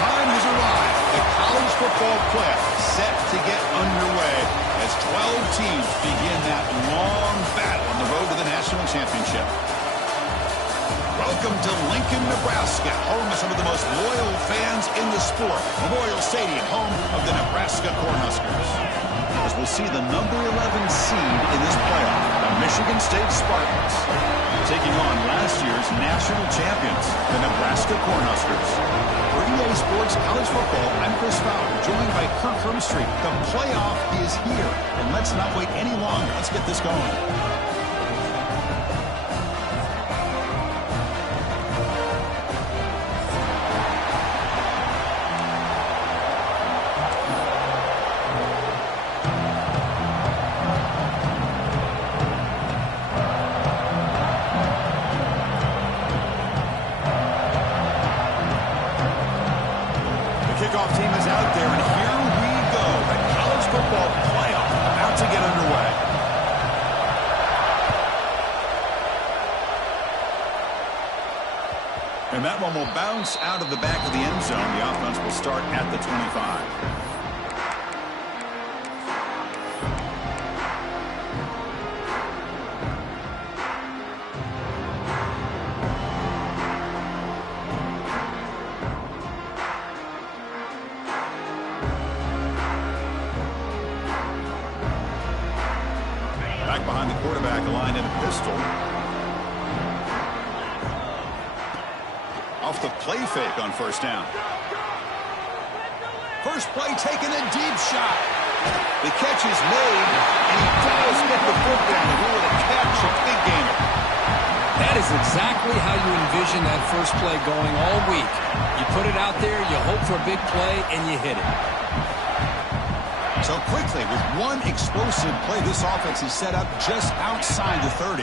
time has arrived. The college football playoff set to get underway as 12 teams begin that long battle on the road to the national championship. Welcome to Lincoln, Nebraska, home of some of the most loyal fans in the sport. Memorial Stadium, home of the Nebraska Cornhuskers. As we'll see the number 11 seed in this playoff, the Michigan State Spartans, taking on last year's national champions, the Nebraska Cornhuskers. For EA Sports College Football, I'm Chris Fowler, joined by Kirk Hermstreet. The playoff is here, and let's not wait any longer. Let's get this going. Kickoff team is out there, and here we go. The college football playoff about to get underway. And that one will bounce out of the back of the end zone. The offense will start at the 25. Back behind the quarterback, aligned in a pistol. Off the play fake on first down. First play taken, a deep shot. The catch is made, and he does get the foot down. The rule of the catch, a big gainer. That is exactly how you envision that first play going all week. You put it out there, you hope for a big play, and you hit it. So quickly, with one explosive play, this offense is set up just outside the 30.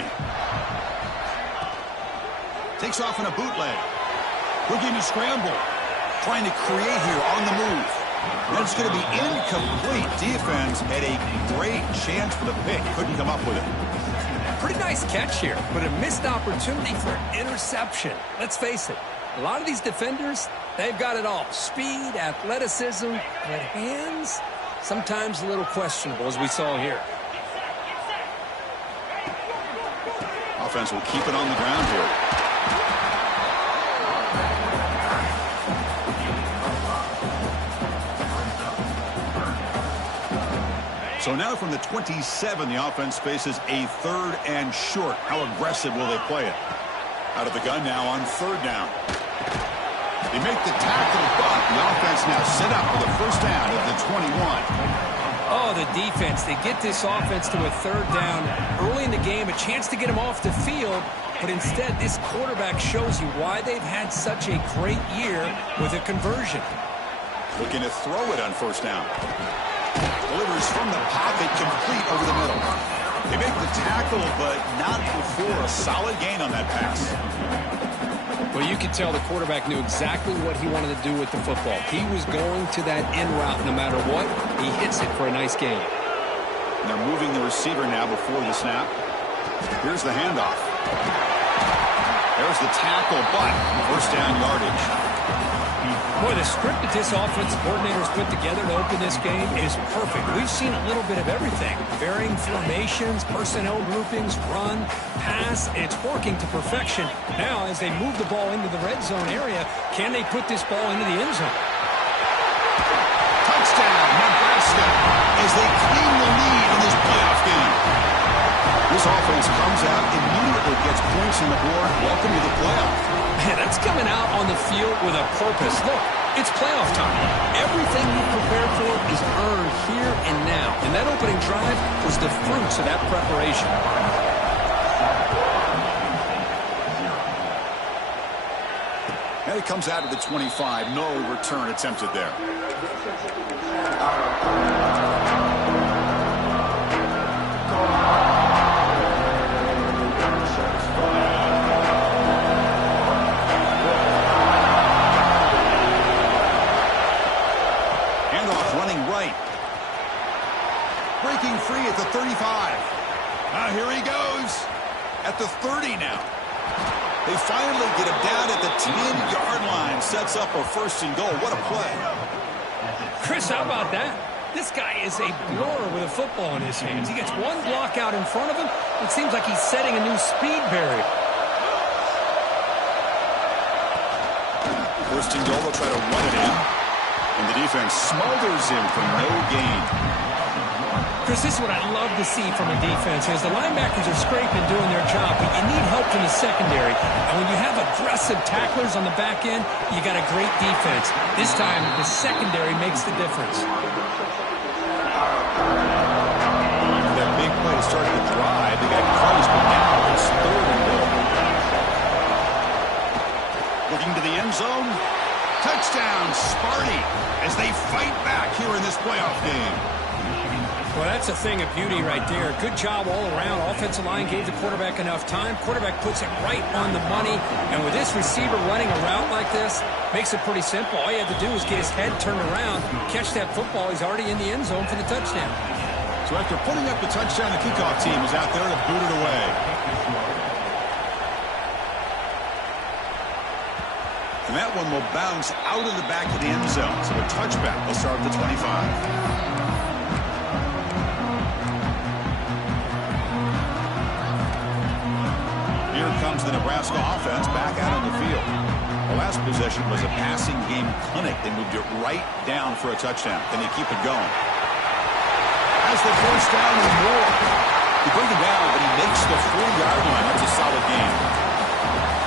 Takes off in a bootleg. Looking to scramble. Trying to create here on the move. That's going to be incomplete. Defense had a great chance for the pick. Couldn't come up with it. Pretty nice catch here, but a missed opportunity for an interception. Let's face it, a lot of these defenders, they've got it all. Speed, athleticism, and hands, sometimes a little questionable, as we saw here. Offense will keep it on the ground here. So now from the 27, the offense faces a 3rd and short. How aggressive will they play it? Out of the gun now on 3rd down. They make the tackle, but the offense now set up for the first down at the 21. Oh, the defense. They get this offense to a 3rd down early in the game, a chance to get them off the field, but instead this quarterback shows you why they've had such a great year with a conversion. Looking to throw it on first down. Delivers from the pocket, complete over the middle. They make the tackle, but not before a solid gain on that pass. Well, you could tell the quarterback knew exactly what he wanted to do with the football. He was going to that in route no matter what. He hits it for a nice gain. And they're moving the receiver now before the snap. Here's the handoff. There's the tackle, but first down yardage. Boy, the script that this offensive coordinator's put together to open this game is perfect. We've seen a little bit of everything. Varying formations, personnel groupings, run, pass, and it's working to perfection. Now, as they move the ball into the red zone area, can they put this ball into the end zone? Touchdown, Nebraska, as they claim the lead in this playoff game. This offense comes out, immediately gets points on the board. Welcome to the playoff. Man, that's coming out on the field with a purpose. Look, it's playoff time. Everything you prepared for is earned here and now. And that opening drive was the fruits of that preparation. And it comes out of the 25. No return attempted there. Breaking free at the 35. Here he goes. At the 30 now. They finally get him down at the 10-yard line. Sets up a 1st and goal. What a play. Chris, how about that? This guy is a blur with a football in his hands. He gets one block out in front of him. It seems like he's setting a new speed barrier. 1st and goal. They'll try to run it in. And the defense smothers him for no gain. Chris, this is what I love to see from a defense. As the linebackers are scraping, doing their job, but you need help from the secondary. And when you have aggressive tacklers on the back end, you got a great defense. This time, the secondary makes the difference. That big play to start the drive. They got close, but now it's 3rd and goal. Looking to the end zone. Touchdown, Sparty, as they fight back here in this playoff game. Well, that's a thing of beauty right there. Good job all around. Offensive line gave the quarterback enough time. Quarterback puts it right on the money. And with this receiver running a route like this, makes it pretty simple. All you have to do is get his head turned around, catch that football. He's already in the end zone for the touchdown. So after putting up the touchdown, the kickoff team is out there to boot it away. And that one will bounce out of the back of the end zone. So a touchback will start at the 25. Here comes the Nebraska offense back out on the field. The last possession was a passing game clinic. They moved it right down for a touchdown. Can they keep it going? Has the 1st down and more. He brings it down, but he makes the 4-yard line. That's a solid game.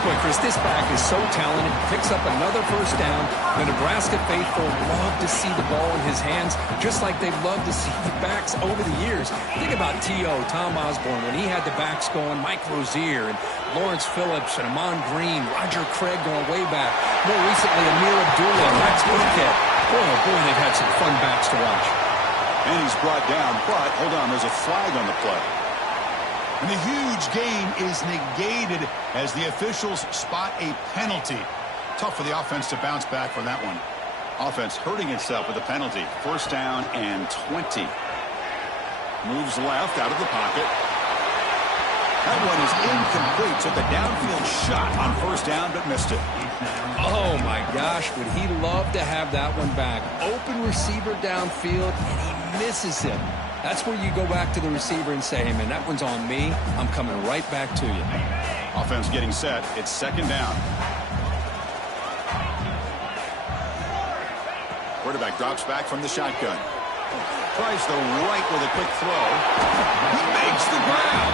Boy, Chris, this back is so talented. Picks up another 1st down. The Nebraska faithful love to see the ball in his hands, just like they've loved to see the backs over the years. Think about T.O., Tom Osborne, when he had the backs going, Mike Rozier and Lawrence Phillips and Amon Green, Roger Craig going way back. More recently, Amir Abdullah, Max Burkhead. Boy, oh boy, they've had some fun backs to watch. And he's brought down, but hold on, there's a flag on the play. And the huge game is negated as the officials spot a penalty. Tough for the offense to bounce back from that one. Offense hurting itself with a penalty. 1st down and 20. Moves left out of the pocket. That one is incomplete. Took a downfield shot on 1st down, but missed it. Oh, my gosh, would he love to have that one back. Open receiver downfield, and he misses him. That's where you go back to the receiver and say, hey, man, that one's on me. I'm coming right back to you. Offense getting set. It's 2nd down. Quarterback drops back from the shotgun. Tries the right with a quick throw. He makes the grab.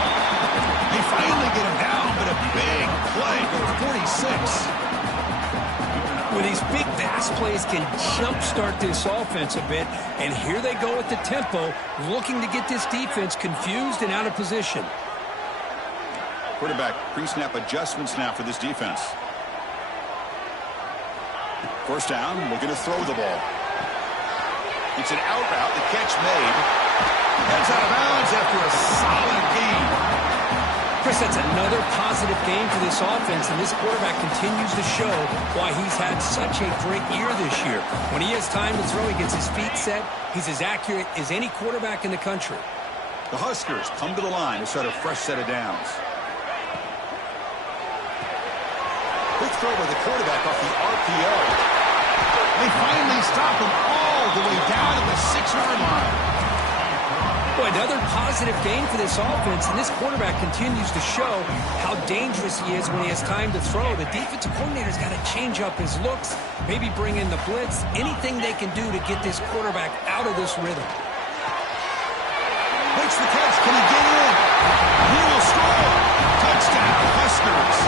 They finally get him down, but a big play for 46. With these big pass plays can jumpstart this offense a bit, and here they go at the tempo, looking to get this defense confused and out of position. Quarterback pre-snap adjustments now for this defense. 1st down, looking to throw the ball. It's an out route, the catch made. That's out of bounds after a solid game. Chris, that's another positive game for this offense, and this quarterback continues to show why he's had such a great year this year. When he has time to throw, he gets his feet set. He's as accurate as any quarterback in the country. The Huskers come to the line to start a fresh set of downs. Quick throw by the quarterback off the RPO. They finally stop him all the way down to the 6-yard line. Boy, another positive game for this offense, and this quarterback continues to show how dangerous he is when he has time to throw. The defensive coordinator's got to change up his looks, maybe bring in the blitz, anything they can do to get this quarterback out of this rhythm. Makes the catch. Can he get in? He will score. Touchdown, Huskers.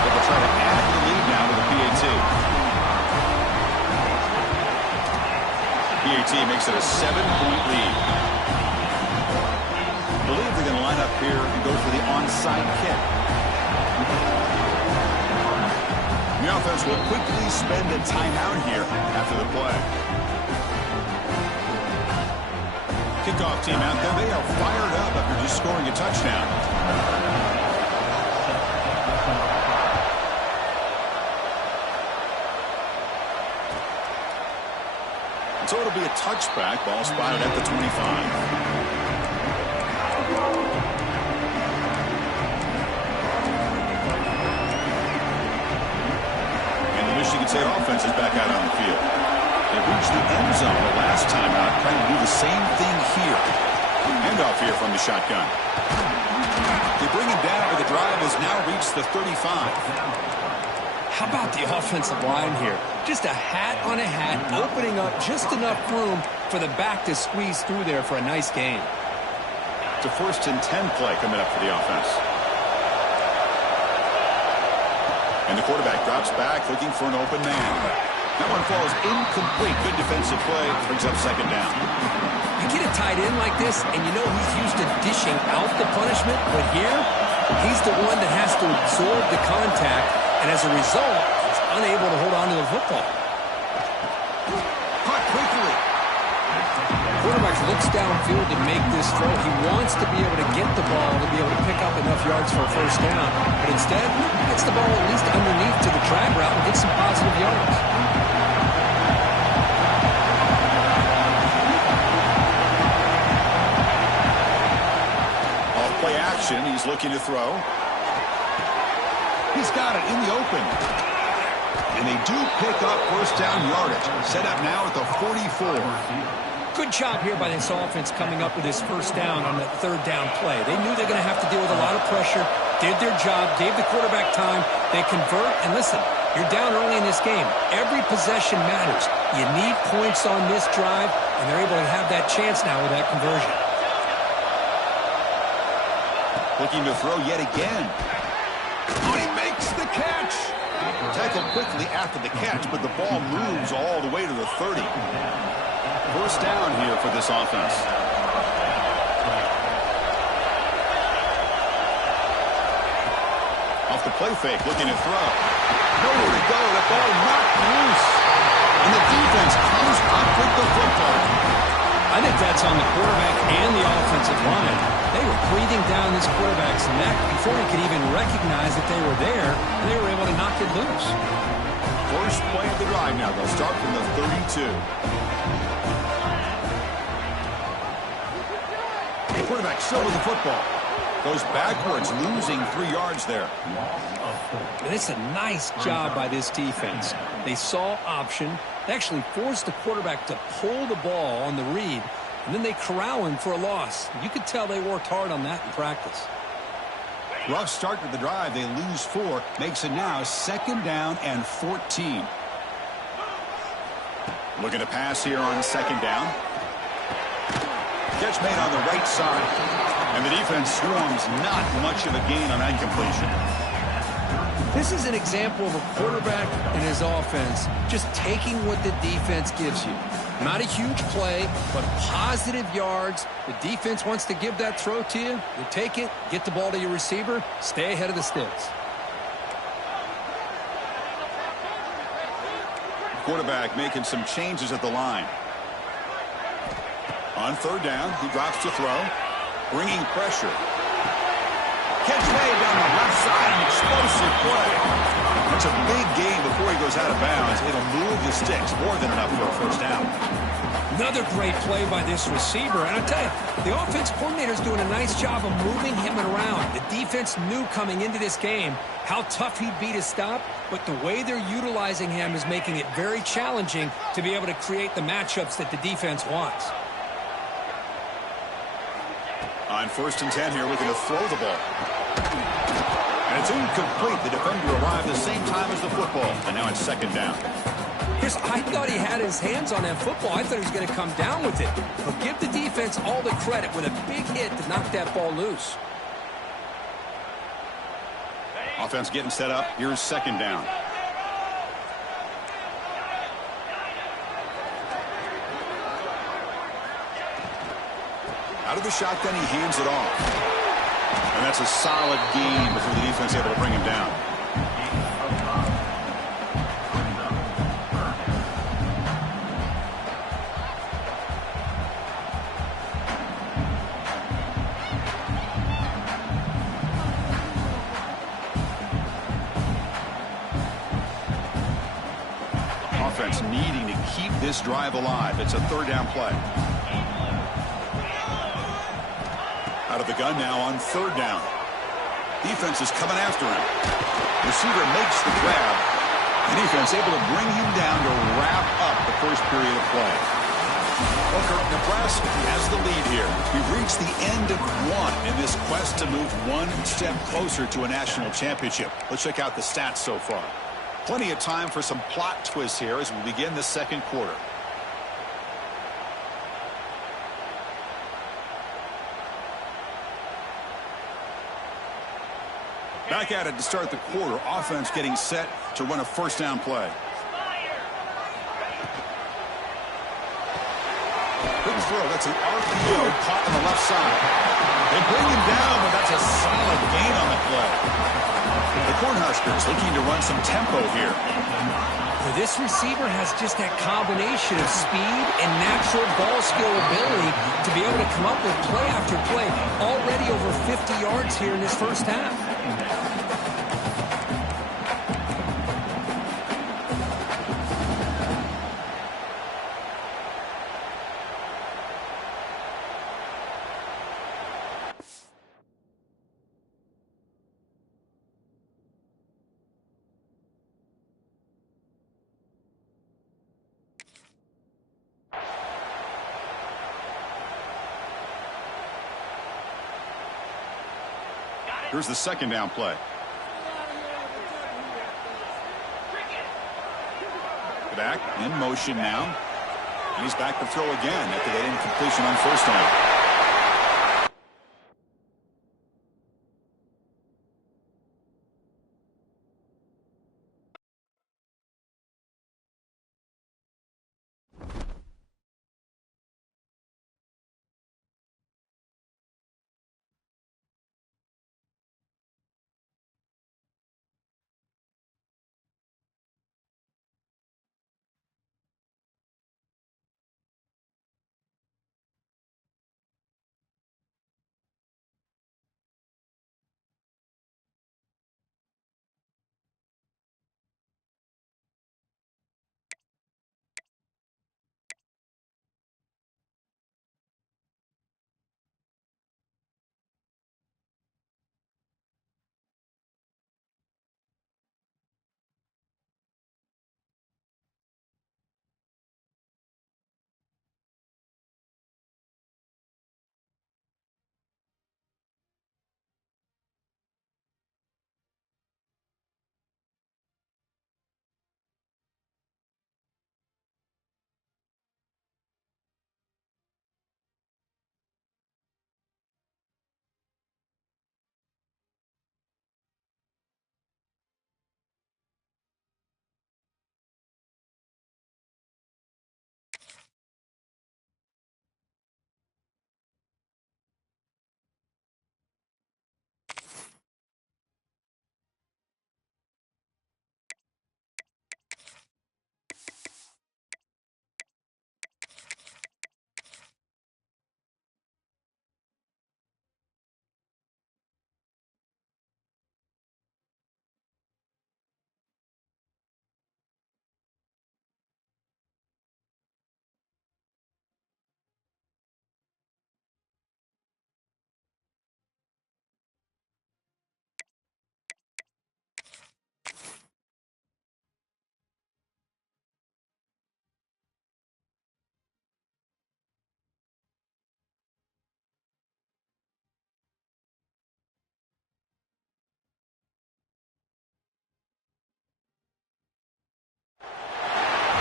But they'll try to add the lead now to the PAT. PAT makes it a 7-point lead. I believe they're going to line up here and go for the onside kick. The offense will quickly spend a timeout here after the play. Kickoff team out there, they are fired up after just scoring a touchdown. So it'll be a touchback, ball spotted at the 25. State offense is back out on the field. They reached the end zone the last time out, trying to do the same thing here. Handoff here from the shotgun. They bring him down, but the drive has now reached the 35. How about the offensive line here? Just a hat on a hat, opening up just enough room for the back to squeeze through there for a nice gain. It's a 1st and 10 play coming up for the offense. And the quarterback drops back, looking for an open man. That one falls incomplete. Good defensive play. Brings up 2nd down. You get a tight end like this, and you know he's used to dishing out the punishment, but here, he's the one that has to absorb the contact, and as a result, he's unable to hold on to the football. Caught quickly. Quarterback looks downfield to make this throw. He wants to be able to get the ball to be able to pick up enough yards for a 1st down. But instead, he gets the ball at least underneath to the drag route and gets some positive yards. Off play action. He's looking to throw. He's got it in the open. And they do pick up 1st down yardage. Set up now at the 44. Good job here by this offense coming up with this 1st down on that 3rd down play. They knew they're going to have to deal with a lot of pressure, did their job, gave the quarterback time. They convert, and listen, you're down early in this game. Every possession matters. You need points on this drive, and they're able to have that chance now with that conversion. Looking to throw yet again. Oh, he makes the catch. Tackled quickly after the catch, but the ball moves all the way to the 30. 1st down here for this offense. Off the play fake, looking to throw. Nowhere to go. The ball knocked loose. And the defense comes up with the football. I think that's on the quarterback and the offensive line. They were breathing down this quarterback's neck before he could even recognize that they were there, and they were able to knock it loose. 1st play of the drive now. They'll start from the 32. Quarterback still with the football. Goes backwards, losing 3 yards there. And it's a nice job by this defense. They saw option. They actually forced the quarterback to pull the ball on the read, and then they corral him for a loss. You could tell they worked hard on that in practice. Rough start to the drive. They lose 4. Makes it now 2nd down and 14. Looking to pass here on 2nd down. Catch made on the right side. And the defense swarms, not much of a gain on that completion. This is an example of a quarterback and his offense just taking what the defense gives you. Not a huge play, but positive yards. The defense wants to give that throw to you. You take it, get the ball to your receiver, stay ahead of the sticks. Quarterback making some changes at the line. On 3rd down, he drops to throw. Bringing pressure. Catch made down the left side. An explosive play. That's a big gain before he goes out of bounds. It'll move the sticks. More than enough for a 1st down. Another great play by this receiver. And I tell you, the offense coordinator's doing a nice job of moving him around. The defense knew coming into this game how tough he'd be to stop, but the way they're utilizing him is making it very challenging to be able to create the matchups that the defense wants. On 1st and 10 here, looking to throw the ball. And it's incomplete. The defender arrived the same time as the football. And now it's 2nd down. I thought he had his hands on that football. I thought he was going to come down with it. But give the defense all the credit with a big hit to knock that ball loose. Offense getting set up. Here's 2nd down. Out of the shotgun, he hands it off. And that's a solid gain before the defense able to bring him down. Offense needing to keep this drive alive. It's a 3rd down play. Out of the gun now on 3rd down. Defense is coming after him. Receiver makes the grab. The defense able to bring him down to wrap up the first period of play. Booker, Nebraska has the lead here. We've reached the end of one in this quest to move one step closer to a national championship. Let's check out the stats so far. Plenty of time for some plot twists here as we begin the second quarter. Back at it to start the quarter. Offense getting set to run a first down play. Good throw. That's an RPO caught on the left side. They bring him down, but that's a solid gain on the play. The Cornhuskers looking to run some tempo here. This receiver has just that combination of speed and natural ball skill ability to be able to come up with play after play. Already over 50 yards here in this first half. Here's the second down play. Back in motion now. And he's back to throw again after that incompletion on first down.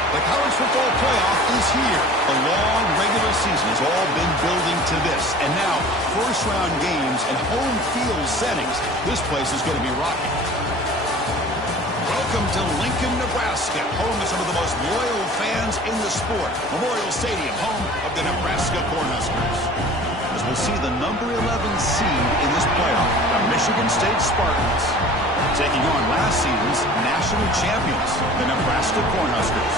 The college football playoff is here. A long regular season has all been building to this. And now, first-round games and home field settings. This place is going to be rocking. Welcome to Lincoln, Nebraska, home of some of the most loyal fans in the sport. Memorial Stadium, home of the Nebraska Cornhuskers. As we'll see the number 11 seed in this playoff, the Michigan State Spartans, taking on last season's national champions, the Nebraska Cornhuskers.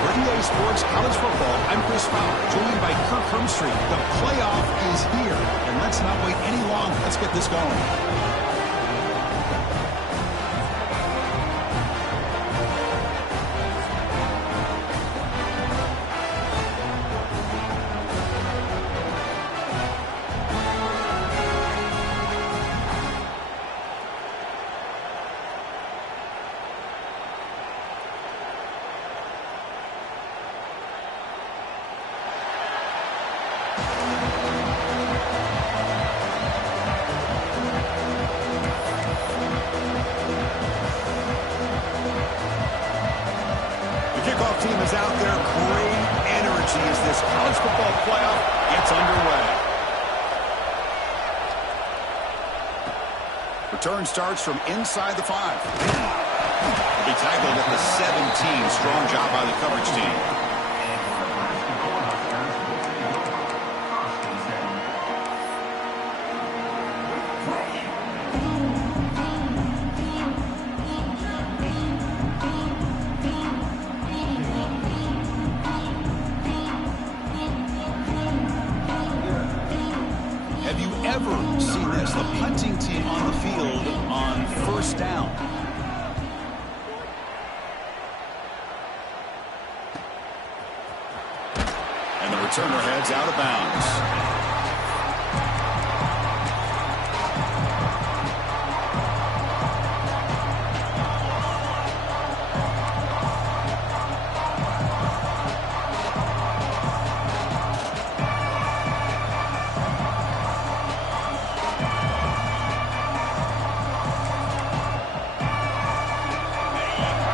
For EA Sports College Football, I'm Chris Fowler, joined by Kirk Hermstreet. The playoff is here, and let's not wait any longer. Let's get this going. kickoff team is out there. Great energy as this college football playoff gets underway. Return starts from inside the 5. Will be tackled at the 17. Strong job by the coverage team. Ever seen this? The punting team on the field on first down. And the returner heads out of bounds.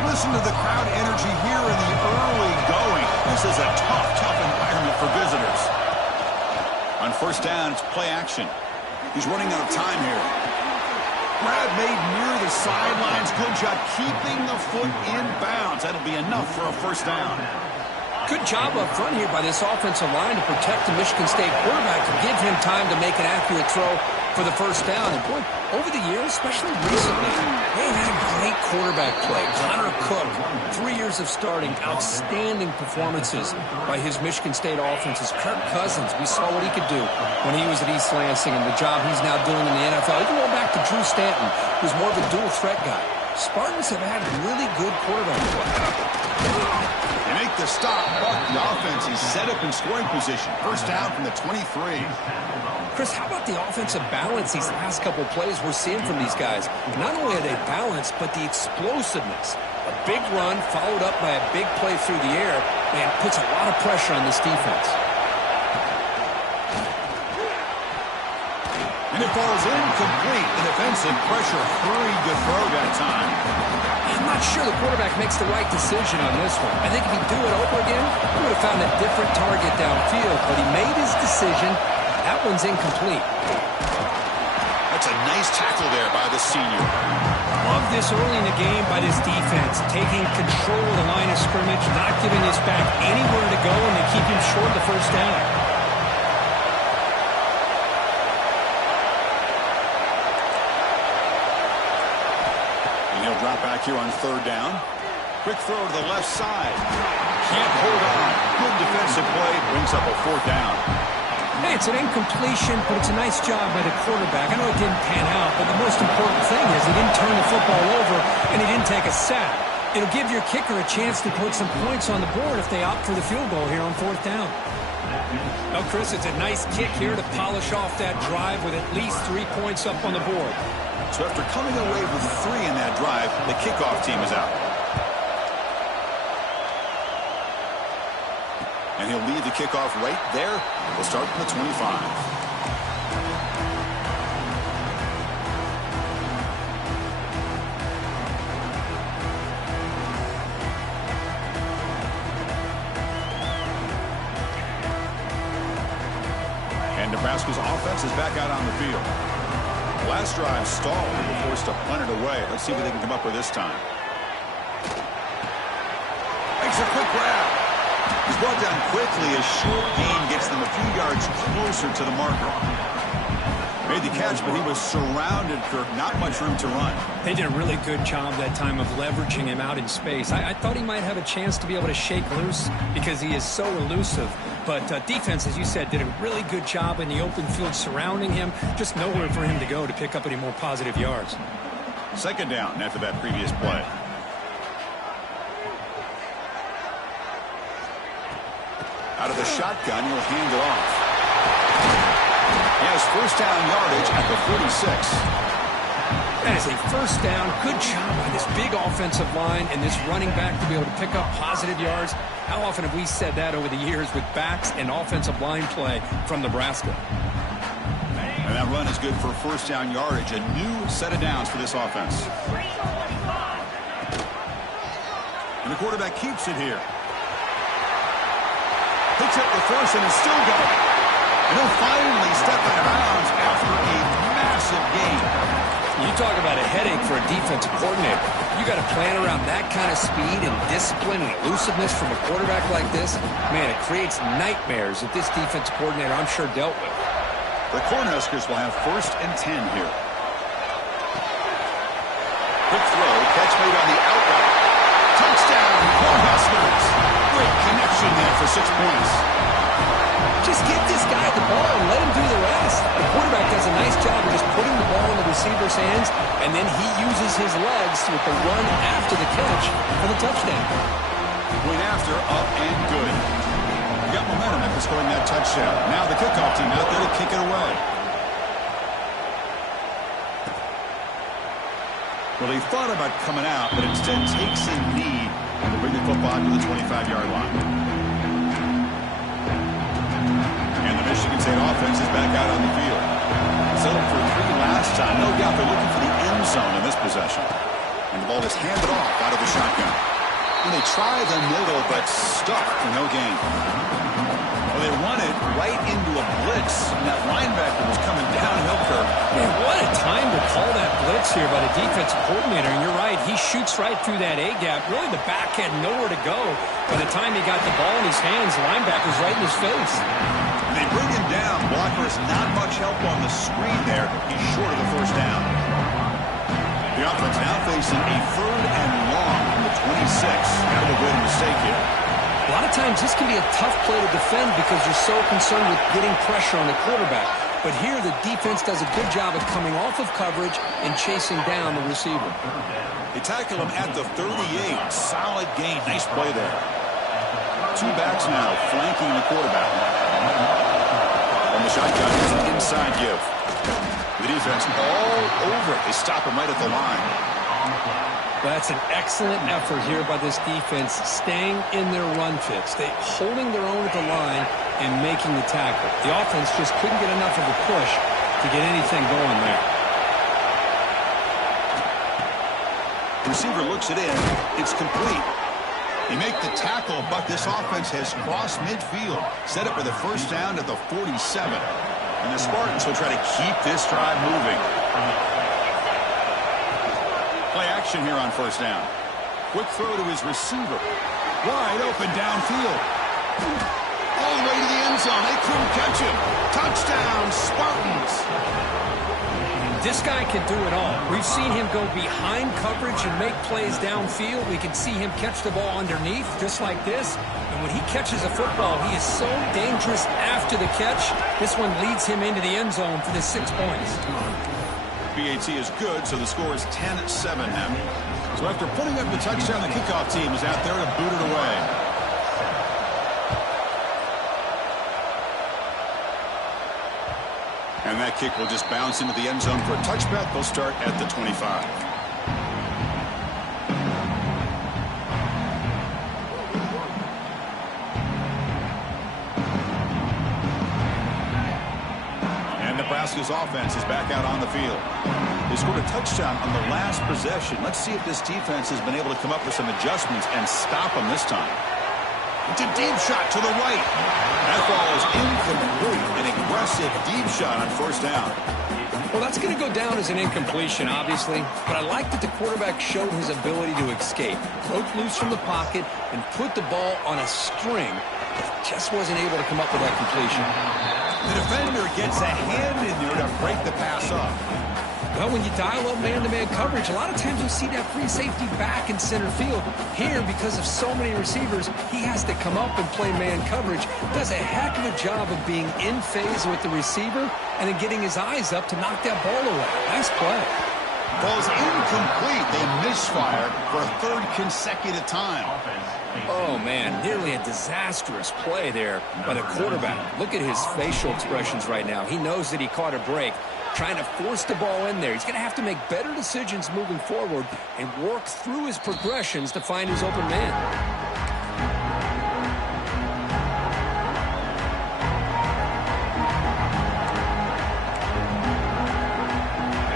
Listen to the crowd energy here in the early going. This is a tough environment for visitors. On first down, it's play action. He's running out of time here. Grab made near the sidelines. Good job keeping the foot in bounds. That'll be enough for a first down. Good job up front here by this offensive line to protect the Michigan State quarterback to give him time to make an accurate throw for the first down. And boy, over the years, especially recently, they've had great quarterback play. Connor Cook, 3 years of starting, outstanding performances by his Michigan State offenses. Kirk Cousins, we saw what he could do when he was at East Lansing and the job he's now doing in the NFL. Even going back to Drew Stanton, who's more of a dual threat guy. Spartans have had really good quarterback play. They make the stop, but the offense is set up in scoring position. First down from the 23. Chris, how about the offensive balance these last couple plays we're seeing from these guys? Not only are they balanced, but the explosiveness. A big run followed up by a big play through the air, and puts a lot of pressure on this defense. And it falls incomplete. The defensive pressure hurried to throw that time. I'm not sure the quarterback makes the right decision on this one. I think if he'd do it over again, he would have found a different target downfield, but he made his decision. That one's incomplete. That's a nice tackle there by the senior. Love this early in the game by this defense, taking control of the line of scrimmage, not giving this back anywhere to go, and they keep him short of the first down. And he'll drop back here on third down. Quick throw to the left side. Can't hold on. Good defensive play. Brings up a fourth down. Hey, it's an incompletion, but it's a nice job by the quarterback. I know it didn't pan out, but the most important thing is he didn't turn the football over, and he didn't take a sack. It'll give your kicker a chance to put some points on the board if they opt for the field goal here on fourth down. Now, Chris, it's a nice kick here to polish off that drive with at least 3 points up on the board. So after coming away with 3 in that drive, the kickoff team is out. And he'll lead the kickoff right there. We'll start from the 25. And Nebraska's offense is back out on the field. Last drive stalled. They were forced to punt it away. Let's see what they can come up with this time. Makes a quick grab. He's brought down quickly as short gain gets them a few yards closer to the marker. Made the catch, but he was surrounded for not much room to run. They did a really good job that time of leveraging him out in space. I thought he might have a chance to be able to shake loose because he is so elusive. But defense, as you said, did a really good job in the open field surrounding him. Just nowhere for him to go to pick up any more positive yards. Second down after that previous play. Out of the shotgun, he'll hand it off. He has first down yardage at the 46. That is a first down. Good job by this big offensive line and this running back to be able to pick up positive yards. How often have we said that over the years with backs and offensive line play from Nebraska? And that run is good for first down yardage. A new set of downs for this offense. And the quarterback keeps it here. Picks up the force and is still going. And he'll finally step out of bounds after a massive gain. You talk about a headache for a defensive coordinator. You got to plan around that kind of speed and discipline and elusiveness from a quarterback like this. Man, it creates nightmares that this defensive coordinator, I'm sure, dealt with. The Cornhuskers will have 1st and 10 here. Quick throw, catch made on the outright. Touchdown, Cornhuskers. Great connection there for 6 points. Just get this guy the ball and let him do the rest. The quarterback does a nice job of just putting the ball in the receiver's hands, and then he uses his legs with the run after the catch for the touchdown. Point after, up and good. Got momentum after scoring that touchdown. Now the kickoff team out there to kick it away. Well, he thought about coming out, but instead takes a knee and will bring the football to the 25-yard line. And the Michigan State offense is back out on the field. Settled for 3 last time. No doubt they're looking for the end zone in this possession. And the ball is handed off out of the shotgun. And they try the middle, but stuck for no gain. Well, they run it right into a blitz, and that linebacker was coming downhill curve. Man, what a time to call that blitz here by the defensive coordinator. And you're right, he shoots right through that A-gap. Really, the back had nowhere to go. By the time he got the ball in his hands, the linebacker's right in his face. And they bring him down. Blocker has not much help on the screen there. He's short of the 1st down. The offense now facing a 3rd and long from the 26. Kind of a good mistake here. A lot of times this can be a tough play to defend because you're so concerned with getting pressure on the quarterback. But here the defense does a good job of coming off of coverage and chasing down the receiver. They tackle him at the 38. Solid gain. Nice play there. 2 backs now flanking the quarterback. On the shotgun, here's an inside give. The defense all over it. They stop him right at the line. That's an excellent effort here by this defense, staying in their run fits. They holding their own at the line and making the tackle. The offense just couldn't get enough of a push to get anything going there. The receiver looks it in. It's complete. They make the tackle, but this offense has crossed midfield. Set up for the 1st down at the 47. And the Spartans will try to keep this drive moving. Play action here on 1st down. Quick throw to his receiver. Wide open downfield. All the way to the end zone. They couldn't catch him. Touchdown, Spartans. This guy can do it all. We've seen him go behind coverage and make plays downfield. We can see him catch the ball underneath, just like this. And when he catches a football, he is so dangerous after the catch. This one leads him into the end zone for the 6 points. BAT is good, so the score is 10-7 now. So after putting up the touchdown, the kickoff team is out there to boot it away. And that kick will just bounce into the end zone for a touchback. They'll start at the 25. And Nebraska's offense is back out on the field. They scored a touchdown on the last possession. Let's see if this defense has been able to come up with some adjustments and stop them this time. It's a deep shot to the right. That ball is incomplete. An aggressive deep shot on 1st down. Well, that's going to go down as an incompletion, obviously. But I like that the quarterback showed his ability to escape. Broke loose from the pocket and put the ball on a string. Just wasn't able to come up with that completion. The defender gets a hand in there to break the pass up. Well, when you dial up man-to-man coverage, a lot of times you see that free safety back in center field. Here, because of so many receivers, he has to come up and play man coverage. Does a heck of a job of being in phase with the receiver and then getting his eyes up to knock that ball away. Nice play. Ball's incomplete. They misfire for a 3rd consecutive time. Oh, man, nearly a disastrous play there by the quarterback. Look at his facial expressions right now. He knows that he caught a break, trying to force the ball in there. He's going to have to make better decisions moving forward and work through his progressions to find his open man.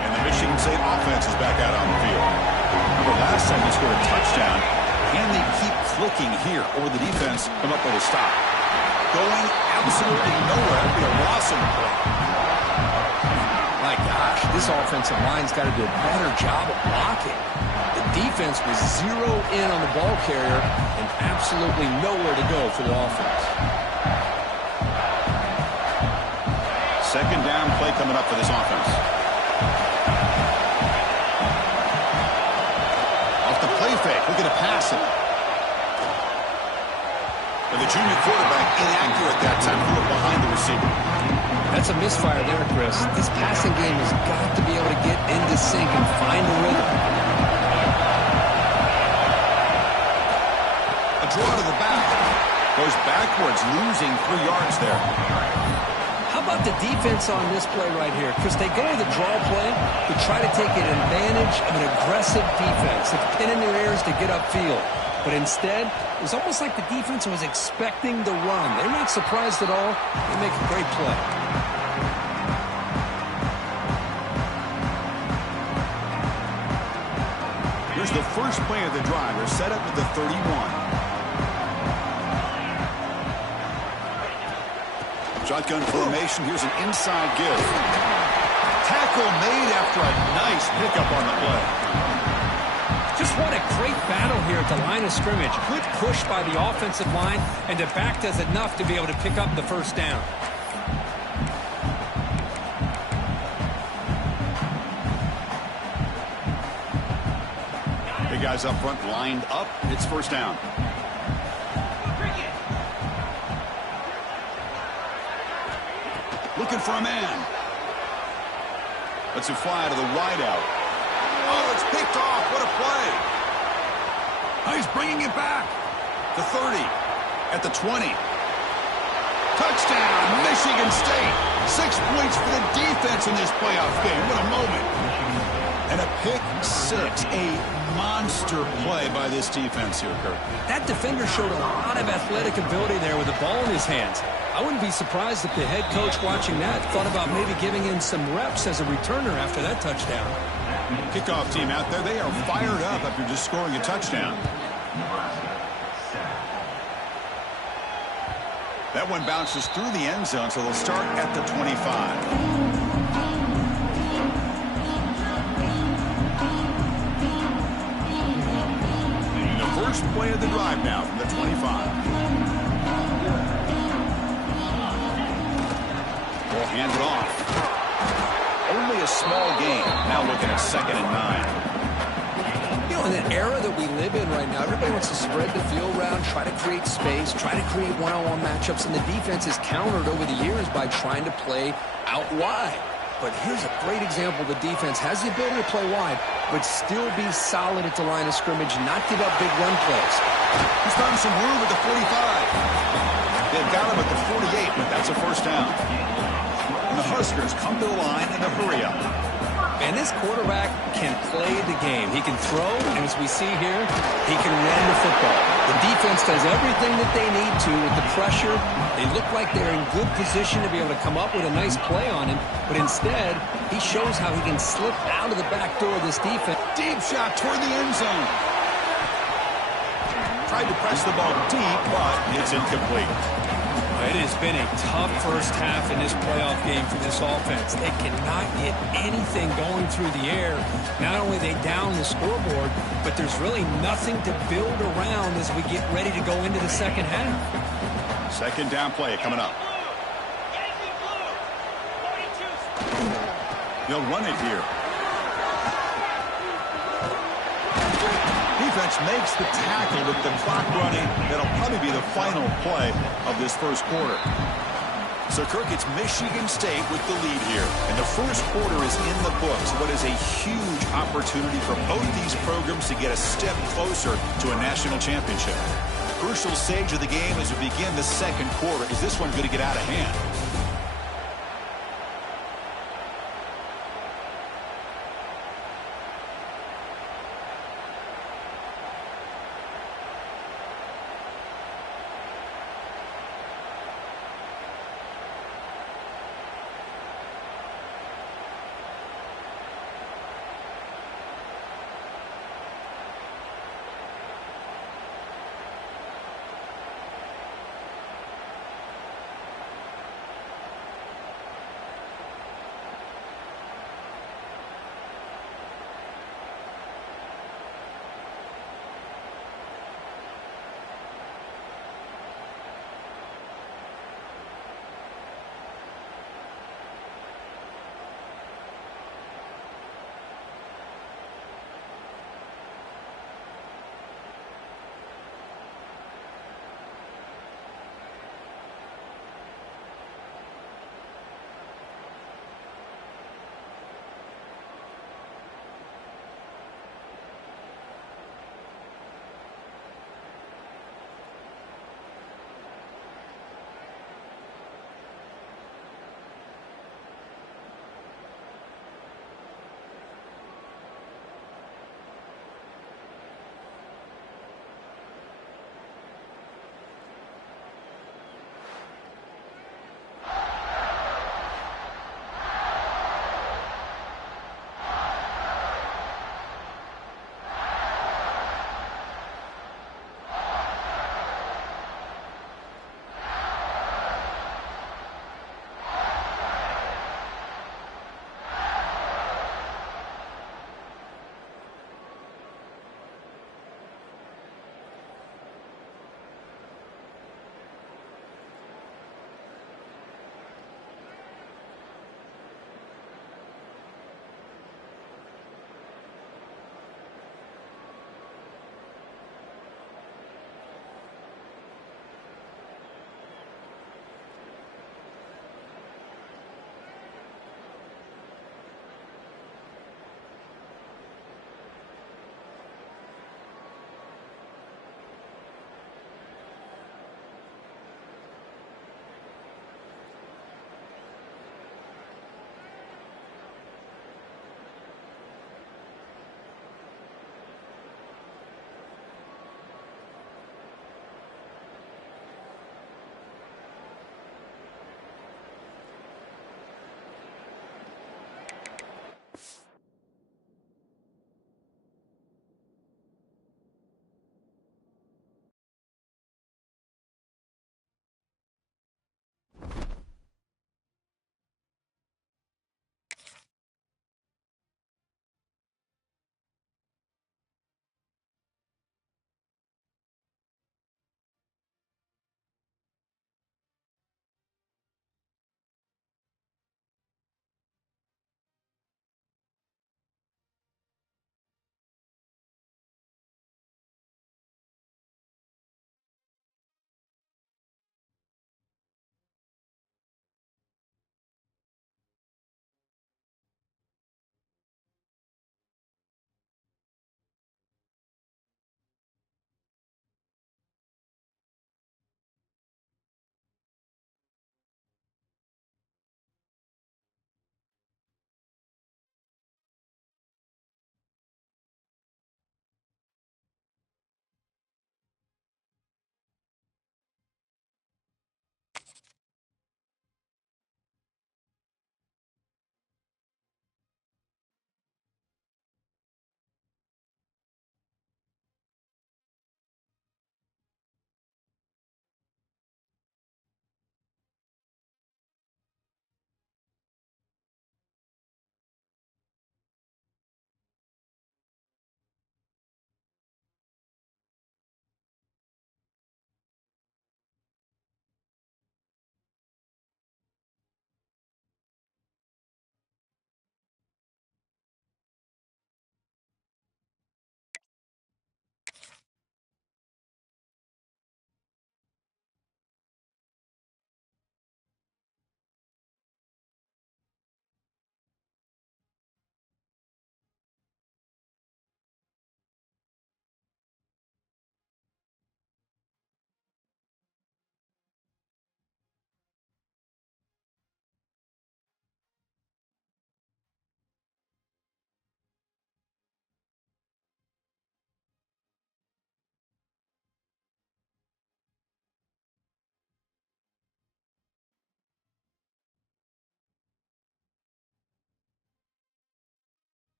And the Michigan State offense is back out on the field. Remember last time they scored a touchdown. Can they keep clicking here, or the defense come up with a stop? going absolutely nowhere. That'd be a loss on the play. My gosh, this offensive line's got to do a better job of blocking. The defense was zero in on the ball carrier and absolutely nowhere to go for the offense. Second down play coming up for this offense. Off the play fake, we're going to pass it. And the junior quarterback inaccurate that time, threw it behind the receiver. That's a misfire there, Chris. This passing game has got to be able to get into sync and find the rhythm. A draw to the back. Goes backwards, losing 3 yards there. How about the defense on this play right here? Chris, they go to the draw play to try to take an advantage of an aggressive defense. It's pinning their ears to get upfield. But instead, it was almost like the defense was expecting the run. They're not surprised at all. They make a great play. Here's the first play of the drive. They're set up at the 31. Shotgun formation. Here's an inside give. Tackle made after a nice pickup on the play. Just what a great battle here at the line of scrimmage. Good push by the offensive line, and the back does enough to be able to pick up the first down. Big guys up front lined up. It's first down. Looking for a man. Lets it fly to the wideout. Oh, it's picked off. What a play. Oh, he's bringing it back. The 30. At the 20. Touchdown, Michigan State. 6 points for the defense in this playoff game. What a moment. And a pick six. A monster play by this defense here, Kirk. That defender showed a lot of athletic ability there with the ball in his hands. I wouldn't be surprised if the head coach watching that thought about maybe giving him some reps as a returner after that touchdown. Kickoff team out there, they are fired up after just scoring a touchdown. That one bounces through the end zone, so they'll start at the 25. The first play of the drive now from the 25. We'll hand it off. Only a small gain. Now looking at 2nd and 9. You know, in an era that we live in right now, everybody wants to spread the field around, try to create space, try to create one-on-one matchups, and the defense is countered over the years by trying to play out wide. But here's a great example. The defense has the ability to play wide, but still be solid at the line of scrimmage, not give up big run plays. He's found some room at the 45. They've got him at the 48, but that's a first down. And the Huskers come to the line in a hurry-up. And this quarterback can play the game. He can throw, and as we see here, he can run the football. The defense does everything that they need to with the pressure. They look like they're in good position to be able to come up with a nice play on him, but instead, he shows how he can slip out of the back door of this defense. Deep shot toward the end zone. Tried to press the ball deep, but it's incomplete. It has been a tough first half in this playoff game for this offense. They cannot get anything going through the air. Not only are they down the scoreboard, but there's really nothing to build around as we get ready to go into the second half. Second down play coming up. They'll run it here. Defense makes the tackle with the clock running. That'll probably be the final play of this first quarter. So, Kirk, it's Michigan State with the lead here. And the first quarter is in the books. What is a huge opportunity for both these programs to get a step closer to a national championship. Crucial stage of the game as we begin the second quarter. Is this one going to get out of hand?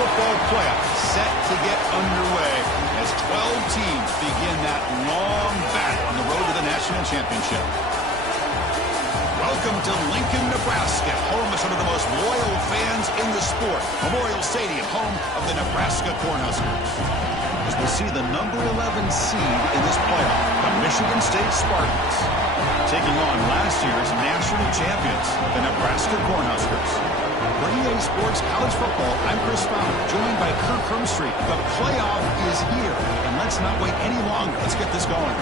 football playoff set to get underway as 12 teams begin that long battle on the road to the national championship. Welcome to Lincoln, Nebraska, home of some of the most loyal fans in the sport. Memorial Stadium, home of the Nebraska Cornhuskers. As we'll see the number 11 seed in this playoff, the Michigan State Spartans, taking on last year's national champions, the Nebraska Cornhuskers. For EA Sports College Football, I'm Chris Fowler, joined by Kirk Hermstreet. The playoff is here, and let's not wait any longer. Let's get this going.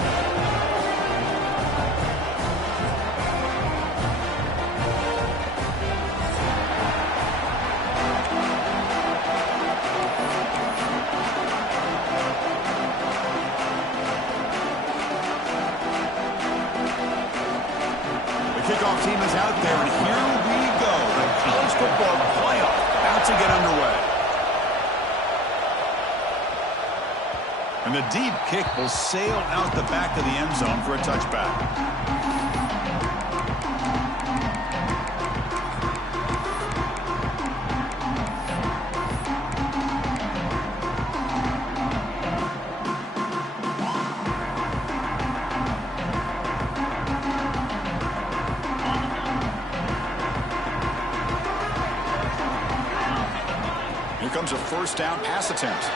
Kickoff team is out there, and here we go. The college football playoff about to get underway. And the deep kick will sail out the back of the end zone for a touchback. Here comes a first down pass attempt.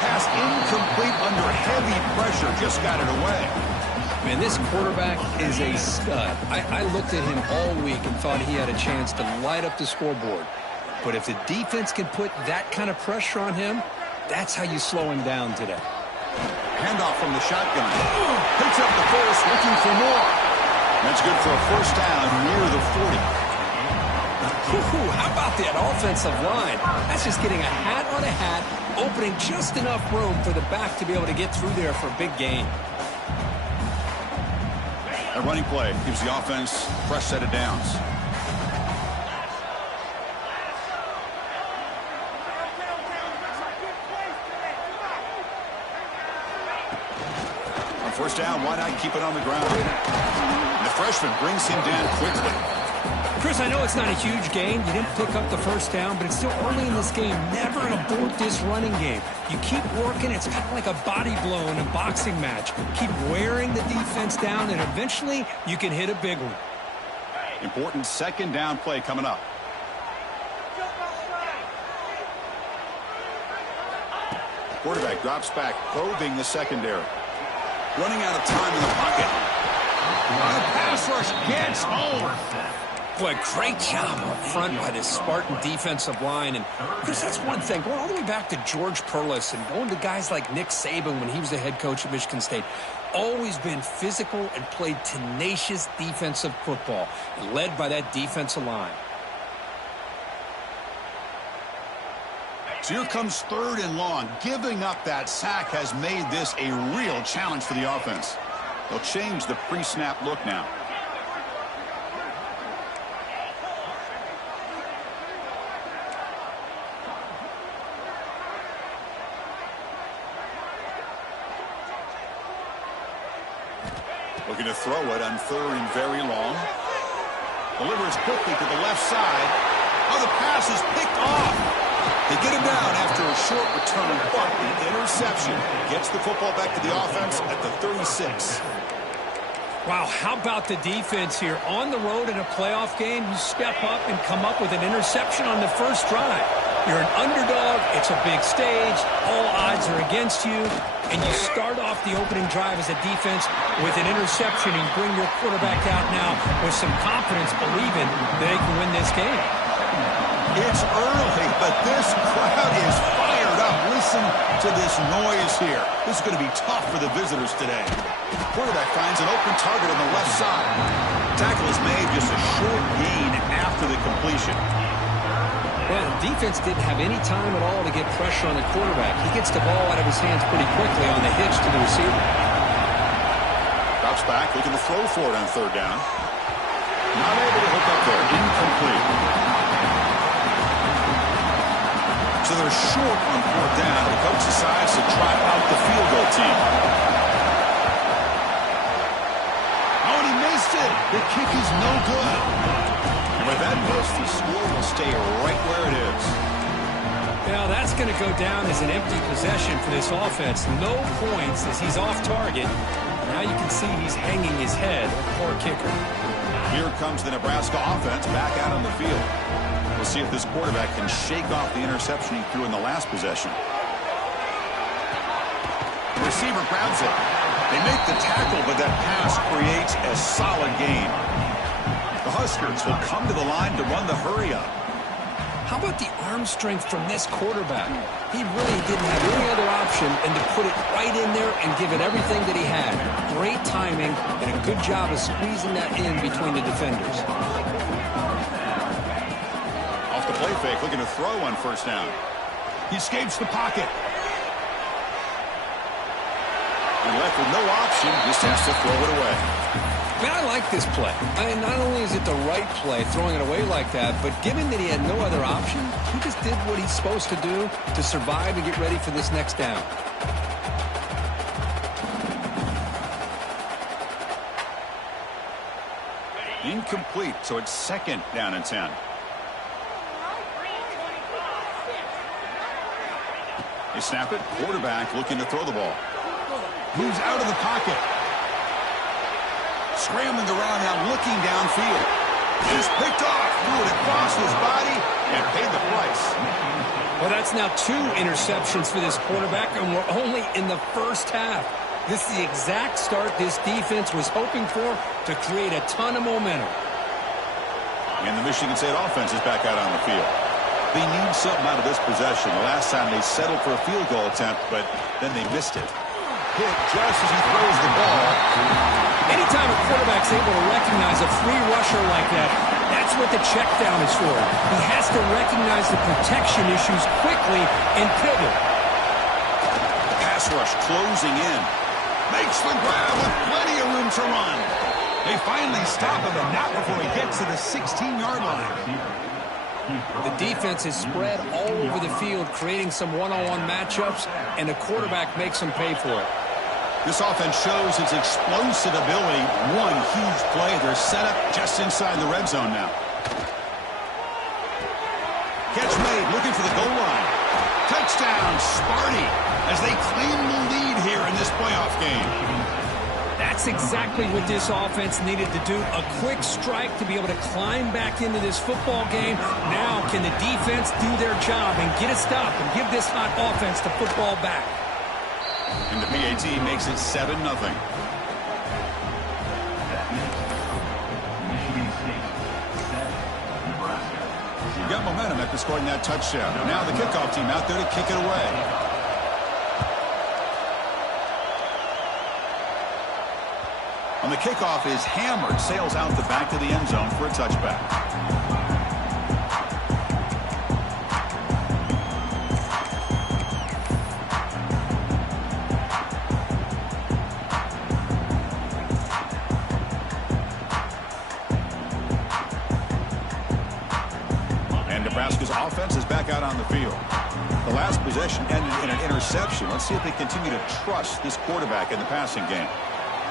Pass incomplete under heavy pressure. Just got it away. Man, this quarterback is a stud. I looked at him all week and thought he had a chance to light up the scoreboard. But if the defense can put that kind of pressure on him, that's how you slow him down today. Handoff from the shotgun. Picks up the first, looking for more. That's good for a first down near the 40. How about that offensive line? That's just getting a hat on a hat, opening just enough room for the back to be able to get through there for a big gain. A running play gives the offense a fresh set of downs. On first down, why not keep it on the ground? And the freshman brings him down quickly. Chris, I know it's not a huge gain. You didn't pick up the first down, but it's still early in this game. Never abort this running game. You keep working. It's kind of like a body blow in a boxing match. Keep wearing the defense down, and eventually you can hit a big one. Important second down play coming up. Quarterback drops back, probing the secondary. Running out of time in the pocket. The pass rush gets home. Boy, great job up front by this Spartan defensive line. And, Chris, that's one thing. Going all the way back to George Perlis and going to guys like Nick Saban when he was the head coach at Michigan State. Always been physical and played tenacious defensive football, led by that defensive line. So here comes third and long. Giving up that sack has made this a real challenge for the offense. They'll change the pre-snap look now. Looking to throw it on third and very long. Delivers quickly to the left side. Oh, the pass is picked off. They get him down after a short return, but the interception gets the football back to the offense at the 36. Wow, how about the defense here? On the road in a playoff game, you step up and come up with an interception on the first drive. You're an underdog. It's a big stage. All odds are against you. And you start off the opening drive as a defense with an interception and bring your quarterback out now with some confidence, believing that they can win this game. It's early, but this crowd is fired up. Listen to this noise here. This is going to be tough for the visitors today. Quarterback finds an open target on the left side. Tackle is made, just a short gain after the completion. Well, the defense didn't have any time at all to get pressure on the quarterback. He gets the ball out of his hands pretty quickly on the hitch to the receiver. Drops back, looking to throw for it on third down. Not able to hook up there. Incomplete. So they're short on fourth down. The coach decides to try out the field goal team. Oh, and he missed it. The kick is no good. And with that miss, the score will stay right where it is. Now that's going to go down as an empty possession for this offense. No points as he's off target. Now you can see he's hanging his head. Poor kicker. Here comes the Nebraska offense back out on the field. We'll see if this quarterback can shake off the interception he threw in the last possession. The receiver grabs it. They make the tackle, but that pass creates a solid gain. The Huskers will come to the line to run the hurry-up. How about the arm strength from this quarterback? He really didn't have any other option than to put it right in there and give it everything that he had. Great timing and a good job of squeezing that in between the defenders. Off the play fake, looking to throw on first down. He escapes the pocket. And left with no option, just has to throw it away. Man, I like this play. I mean, not only is it the right play, throwing it away like that, but given that he had no other option, he just did what he's supposed to do to survive and get ready for this next down. Incomplete, so it's second down and 10. They snap it, quarterback looking to throw the ball. Moves out of the pocket. Scrambling around now, looking downfield. He's picked off, threw it across his body, and paid the price. Well, that's now 2 interceptions for this quarterback, and we're only in the first half. This is the exact start this defense was hoping for to create a ton of momentum. And the Michigan State offense is back out on the field. They need something out of this possession. The last time they settled for a field goal attempt, but then they missed it. Hit just as he throws the ball. Anytime a quarterback's able to recognize a free rusher like that, that's what the check down is for. He has to recognize the protection issues quickly and pivot. Pass rush closing in. Makes the grab with plenty of room to run. They finally stop him, and not before he gets to the 16-yard line. The defense is spread all over the field, creating some one-on-one matchups, and the quarterback makes them pay for it. This offense shows its explosive ability. One huge play. They're set up just inside the red zone now. Catch made, looking for the goal line. Touchdown, Sparty, as they claim the lead here in this playoff game. That's exactly what this offense needed to do. A quick strike to be able to climb back into this football game. Now can the defense do their job and get a stop and give this hot offense the football back? And the PAT makes it 7-0. You got momentum after scoring that touchdown. Now the kickoff team out there to kick it away. On the kickoff is hammered, sails out the back of the end zone for a touchback. And Nebraska's offense is back out on the field. The last possession ended in an interception. Let's see if they continue to trust this quarterback in the passing game.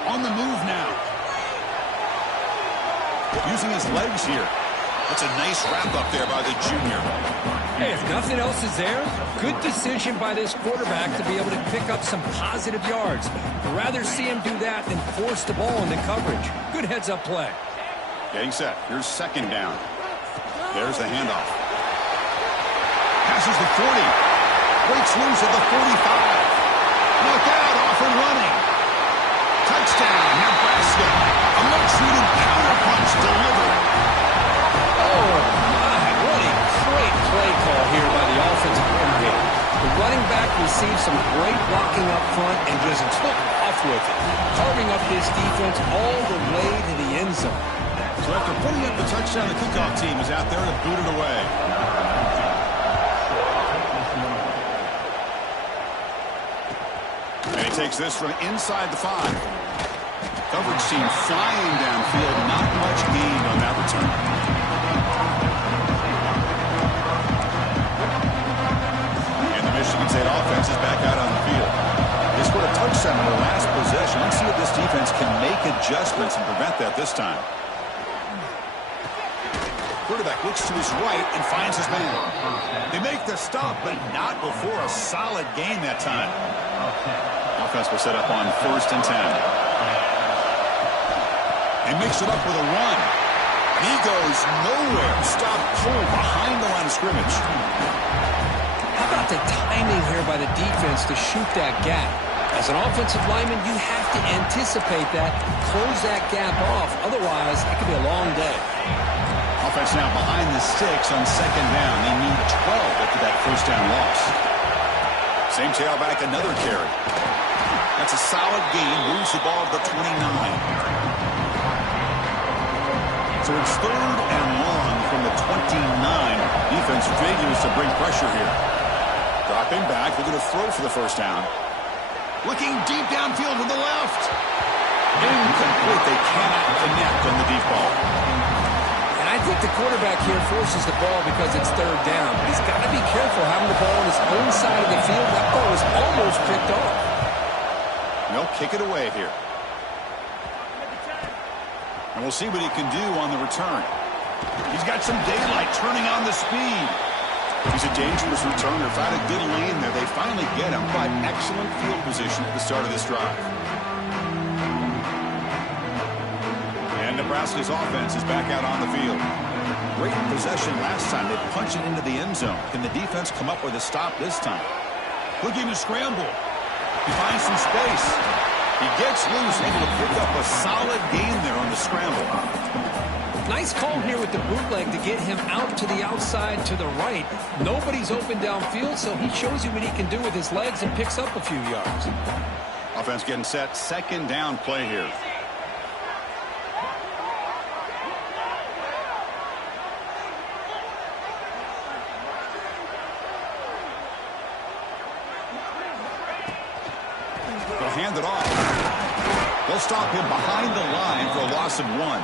On the move now. Using his legs here. That's a nice wrap up there by the junior. Hey, if nothing else is there, good decision by this quarterback to be able to pick up some positive yards. I'd rather see him do that than force the ball into coverage. Good heads-up play. Getting set. Here's second down. There's the handoff. Passes the 40. Breaks loose at the 45. Look out, off and running. Touchdown, Nebraska. A much-needed counterpunch delivered. Oh, my. What a great play call here by the offensive coordinator. The running back received some great blocking up front and just took off with it, carving up this defense all the way to the end zone. So after putting up the touchdown, the kickoff team is out there to boot it away. And he takes this from inside the 5. Coverage team flying downfield. Not much gained on that return. And the Michigan State offense is back out on the field. They scored a touchdown on the last possession. Let's see if this defense can make adjustments and prevent that this time. quarterback looks to his right and finds his man. They make the stop, but not before a solid gain that time. Offense will set up on 1st and 10. They mix it up with a run. He goes nowhere. Stop cold behind the line of scrimmage. How about the timing here by the defense to shoot that gap? As an offensive lineman, you have to anticipate that, close that gap off. Otherwise, it could be a long day. Offense now behind the sticks on 2nd down. They need 12 after that 1st down loss. Same tailback, another carry. That's a solid gain. Moves the ball to the 29. So it's 3rd and long from the 29. Defense figures to bring pressure here. Dropping back. They're going to throw for the 1st down. Looking deep downfield to the left. Incomplete. They cannot connect on the deep ball. And I think the quarterback here forces the ball because it's 3rd down. But he's got to be careful having the ball on his own side of the field. That ball was almost picked off. They'll kick it away here. And we'll see what he can do on the return. He's got some daylight turning on the speed. He's a dangerous returner. Found a good lane there. They finally get him, but excellent field position at the start of this drive. And Nebraska's offense is back out on the field. Great possession last time. They punch it into the end zone. Can the defense come up with a stop this time? Looking to scramble. He finds some space. He gets loose, able to pick up a solid gain there on the scramble. Nice call here with the bootleg to get him out to the outside to the right. Nobody's open downfield, so he shows you what he can do with his legs and picks up a few yards. Offense getting set. 2nd down play here. They'll hand it off. They'll stop him behind the line for a loss of 1.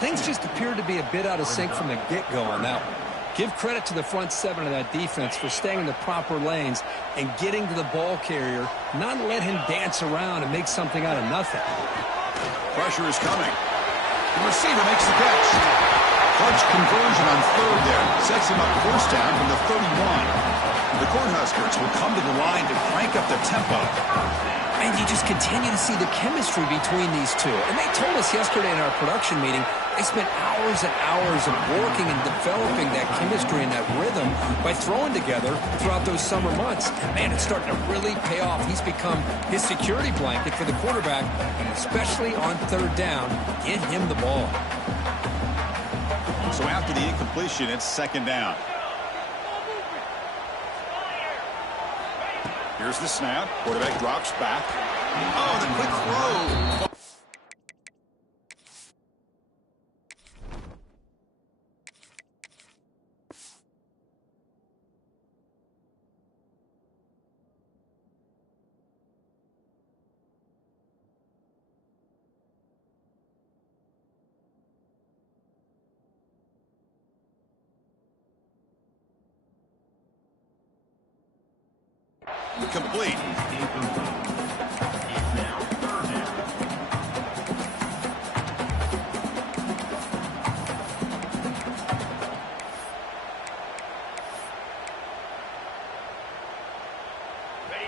Things just appeared to be a bit out of sync from the get-go on that one. Give credit to the front 7 of that defense for staying in the proper lanes and getting to the ball carrier, not let him dance around and make something out of nothing. Pressure is coming. The receiver makes the catch. Clutch conversion on 3rd there. Sets him up 1st down from the 31. The Cornhuskers will come to the line to crank up the tempo. And you just continue to see the chemistry between these two. And they told us yesterday in our production meeting, they spent hours and hours of working and developing that chemistry and that rhythm by throwing together throughout those summer months. And man, it's starting to really pay off. He's become his security blanket for the quarterback, and especially on 3rd down, get him the ball. So after the incompletion, it's 2nd down. Here's the snap. Quarterback drops back. Oh, the quick throw. Complete.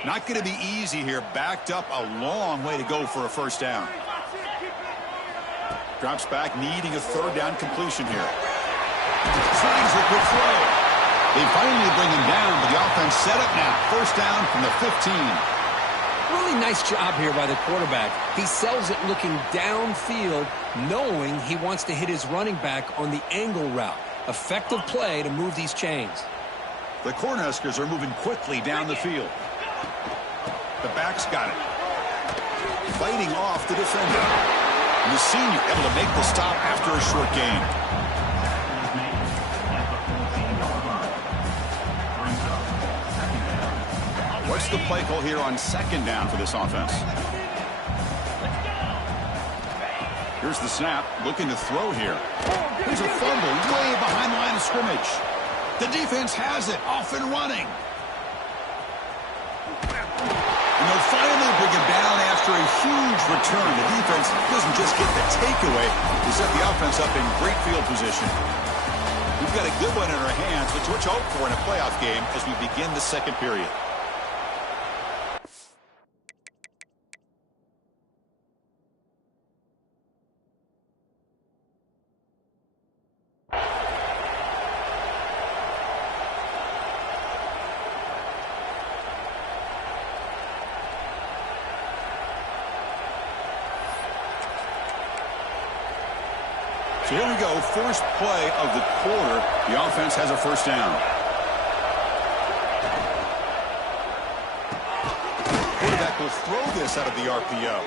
Not going to be easy here. Backed up a long way to go for a 1st down. Drops back, needing a 3rd down completion here. Swings a quick throw. They finally bring him down, but the offense set up now. 1st down from the 15. Really nice job here by the quarterback. He sells it looking downfield, knowing he wants to hit his running back on the angle route. Effective play to move these chains. The Cornhuskers are moving quickly down the field. The back's got it. Fighting off the defender. And the senior able to make the stop after a short gain. What's the play call here on 2nd down for this offense? Here's the snap, looking to throw here. Here's a fumble way behind the line of scrimmage. The defense has it, off and running. And they'll finally bring it down after a huge return. The defense doesn't just get the takeaway, they set the offense up in great field position. We've got a good one in our hands, which we're hoping for in a playoff game as we begin the second period. So here we go, first play of the quarter. The offense has a first down. Quarterback will throw this out of the RPO.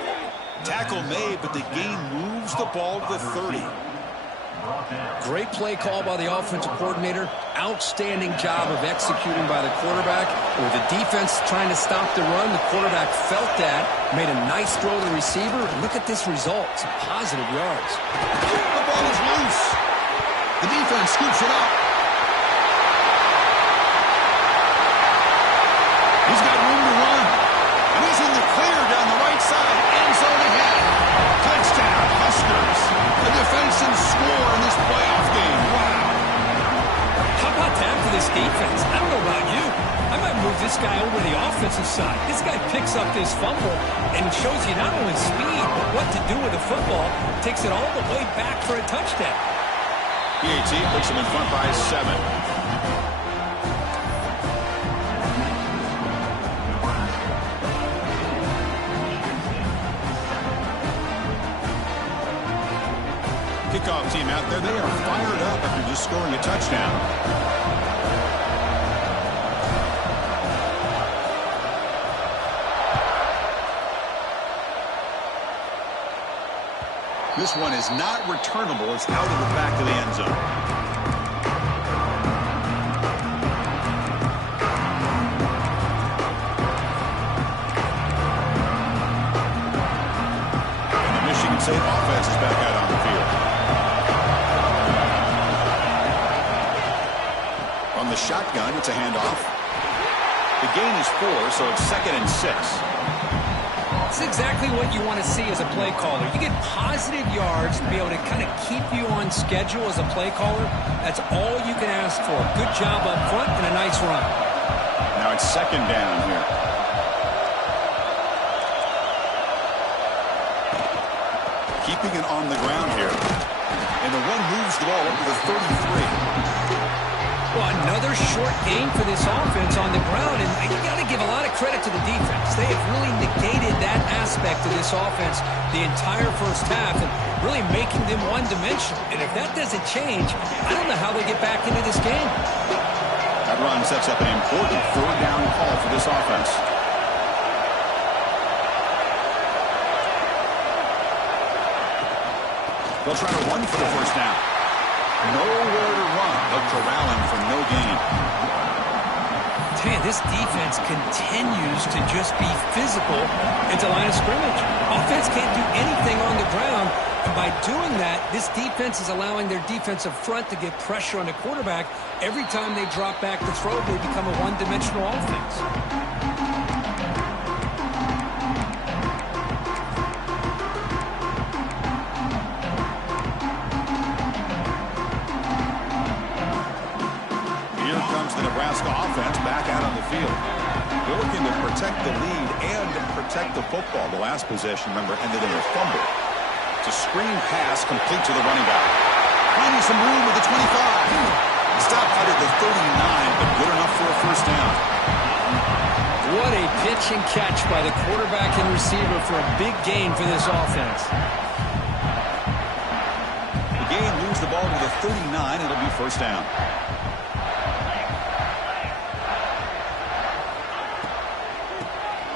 Tackle made, but the gain moves the ball to the 30. Great play call by the offensive coordinator. Outstanding job of executing by the quarterback. With the defense trying to stop the run, the quarterback felt that, made a nice throw to the receiver. And look at this result. Some positive yards. The ball is loose. The defense scoops it up. He's got room to run. And he's in the clear down the right side. End zone ahead. Touchdown, Huskers. A defensive score in this playoff game. Wow. How about that for this defense? I don't know about you. I might move this guy over to the offensive side. This guy picks up this fumble and shows you not only speed, but what to do with the football. Takes it all the way back for a touchdown. PAT puts him in front by 7. Kickoff team out there, they are fired up after just scoring a touchdown. This one is not returnable. It's out of the back of the end zone. And the Michigan State offense is back out on the field. On the shotgun, it's a handoff. The gain is 4, so it's 2nd and 6. That's exactly what you want to see as a play caller. You get positive yards to be able to kind of keep you on schedule as a play caller. That's all you can ask for. Good job up front and a nice run. Now it's 2nd down here. Keeping it on the ground here. And the one moves the ball up to the 33. Well, another short gain for this offense on the ground, and you got to give a lot of credit to the defense. They have really negated that aspect of this offense the entire first half and really making them one-dimensional. And if that doesn't change, I don't know how they get back into this game. That run sets up an important 3rd down call for this offense. They'll try to run for the first down. Nowhere to run. They'll corral him for no gain. Man, this defense continues to just be physical at the line of scrimmage. Offense can't do anything on the ground. And by doing that, this defense is allowing their defensive front to get pressure on the quarterback. Every time they drop back to throw, they become a one-dimensional offense. Nebraska offense back out on the field. They're looking to protect the lead and protect the football. The last possession, remember, ended in a fumble. It's a screen pass complete to the running back. Finding some room with the 25. Stopped out at the 39, but good enough for a first down. What a pitch and catch by the quarterback and receiver for a big gain for this offense. The gain moves the ball to the 39. It'll be first down.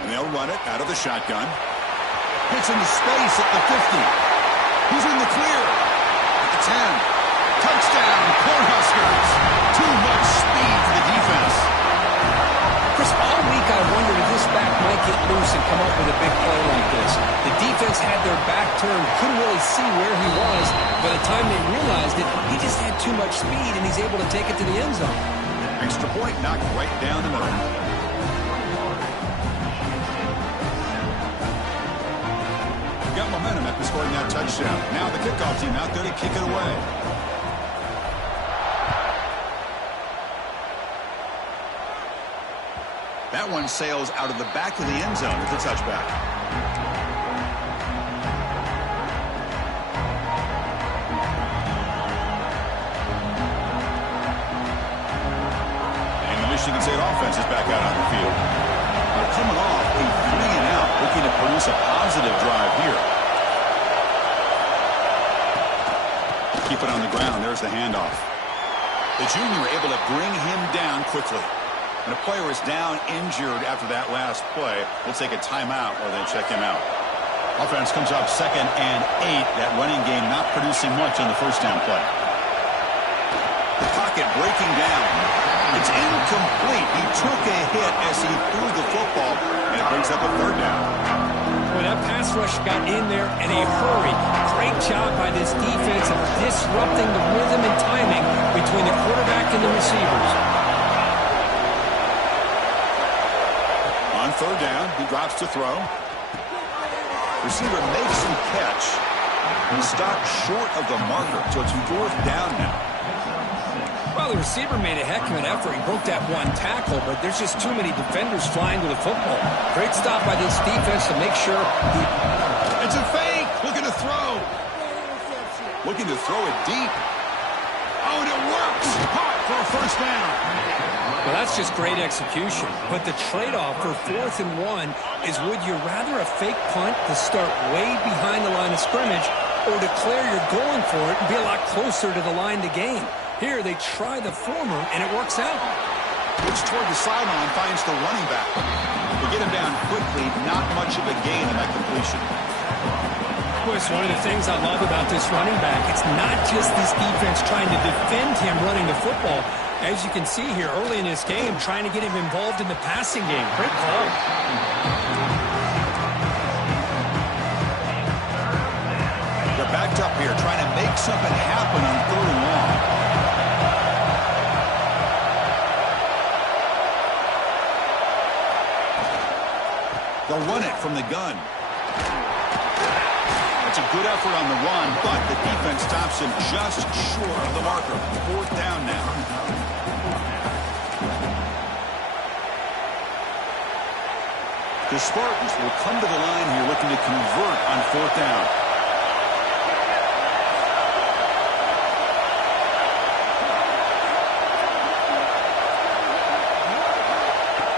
They'll run it out of the shotgun. Hits into space at the 50. He's in the clear. At the 10. Touchdown, Cornhuskers. Too much speed for the defense. Chris, all week I wondered if this back might get loose and come up with a big play like this. The defense had their back turned, couldn't really see where he was. By the time they realized it, he just had too much speed, and he's able to take it to the end zone. Extra point knocked right down the middle. Got momentum after scoring that touchdown. Now the kickoff team out there to kick it away. That one sails out of the back of the end zone with the touchback. And the Michigan State offense is back out on the field. They're coming off a 3-and-out, looking to produce a positive drive here. Keep it on the ground. There's the handoff. The junior able to bring him down quickly. And a player is down injured after that last play. We'll take a timeout or then check him out. Offense comes up 2nd and 8. That running game not producing much on the first down play. The pocket breaking down. It's incomplete. He took a hit as he threw the football, and it brings up a 3rd down. Boy, that pass rush got in there in a hurry. Great job by this defense of disrupting the rhythm and timing between the quarterback and the receivers. On 3rd down, he drops to throw. Receiver makes some catch. He stopped short of the marker, so it's 4th down now. Well, the receiver made a heck of an effort. He broke that one tackle, but there's just too many defenders flying to the football. Great stop by this defense to make sure he... It's a fake! Looking to throw. Looking to throw it deep. Oh, and it works! Caught for a 1st down. Well, that's just great execution. But the trade-off for 4th and 1 is, would you rather a fake punt to start way behind the line of scrimmage or declare you're going for it and be a lot closer to the line to gain? Here, they try the former, and it works out. Looks toward the sideline, finds the running back. They get him down quickly, not much of a gain in that completion. Boy, it's one of the things I love about this running back. It's not just this defense trying to defend him running the football. As you can see here early in this game, trying to get him involved in the passing game. Great call. They're backed up here, trying to make something happen on 3rd and long. They'll run it from the gun. That's a good effort on the run, but the defense stops him just short of the marker. 4th down now. The Spartans will come to the line here looking to convert on 4th down.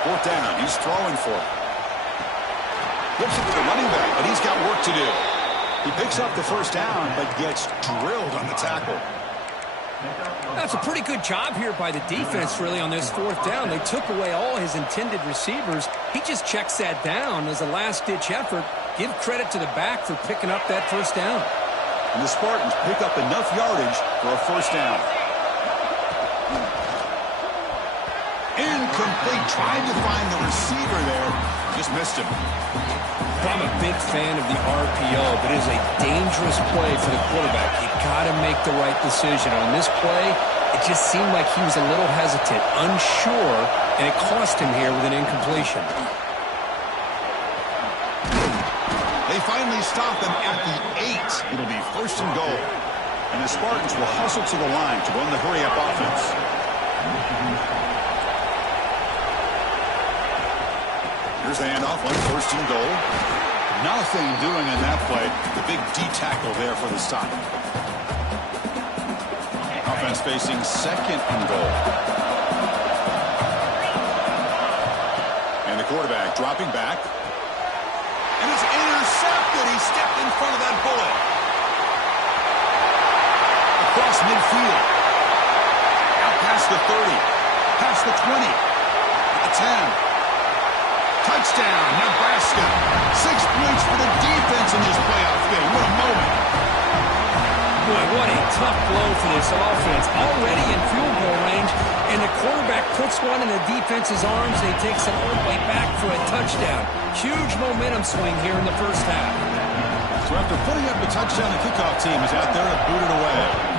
Fourth down, he's throwing for it. Looks at the running back, but he's got work to do. He picks up the 1st down, but gets drilled on the tackle. That's a pretty good job here by the defense, really, on this 4th down. They took away all his intended receivers. He just checks that down as a last-ditch effort. Give credit to the back for picking up that 1st down. And the Spartans pick up enough yardage for a 1st down. Incomplete. Tried to find the receiver there. Just missed him. I'm a big fan of the RPO, but it is a dangerous play for the quarterback. You got to make the right decision. On this play, it just seemed like he was a little hesitant, unsure, and it cost him here with an incompletion. They finally stop him at the 8. It'll be 1st and goal. And the Spartans will hustle to the line to run the hurry-up offense. Here's the handoff, 1st and goal. Nothing doing in that play. The big D tackle there for the stop. Offense facing 2nd and goal. And the quarterback dropping back. And it's intercepted. He stepped in front of that bullet. Across midfield. Out past the 30. Past the 20. The 10. Touchdown, Nebraska. 6 points for the defense in this playoff game. What a moment. Boy, what a tough blow for this offense. Already in field goal range, and the quarterback puts one in the defense's arms, and he takes it all the way back for a touchdown. Huge momentum swing here in the 1st half. So after putting up the touchdown, the kickoff team is out there to boot it away.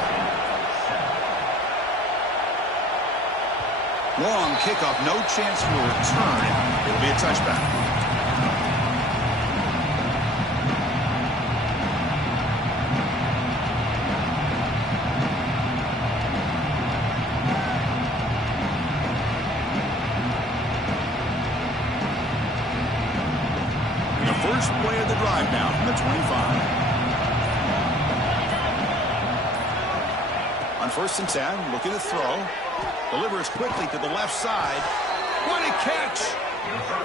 Long kickoff, no chance for a return. It'll be a touchback. first play of the drive now from the 25. On 1st and 10, looking to throw. Delivers quickly to the left side. What a catch!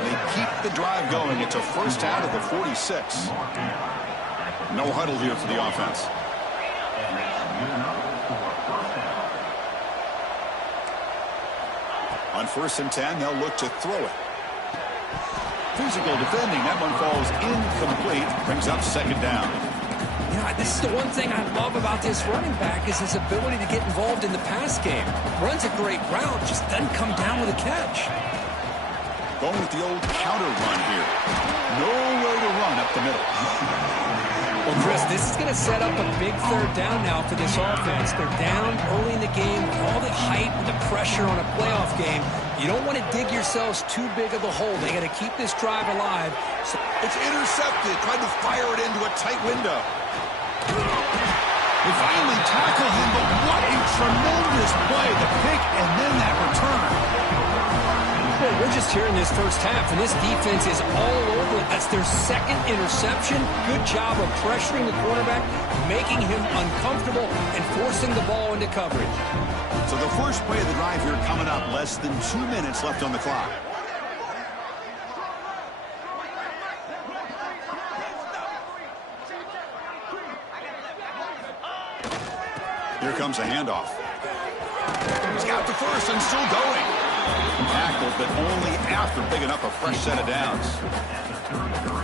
They keep the drive going. It's a first down of the 46. No huddle here for the offense. On 1st and 10, they'll look to throw it. Physical defending. That one falls incomplete. Brings up 2nd down. You know, this is the one thing I love about this running back is his ability to get involved in the pass game. Runs a great route, just doesn't come down with a catch. Going with the old counter run here. Nowhere to run up the middle. Well, Chris, this is going to set up a big 3rd down now for this offense. They're down early in the game with all the hype and the pressure on a playoff game. You don't want to dig yourselves too big of a hole. They got to keep this drive alive. So it's intercepted. Tried to fire it into a tight window. They finally tackle him, but what a tremendous play. The pick and then that return. Well, we're just here in this first half, and this defense is all over it. That's their 2nd interception. Good job of pressuring the quarterback, making him uncomfortable, and forcing the ball into coverage. So the first play of the drive here coming up. Less than 2 minutes left on the clock. Here comes a handoff. He's got the first and still going. Tackled, but only after picking up a fresh set of downs.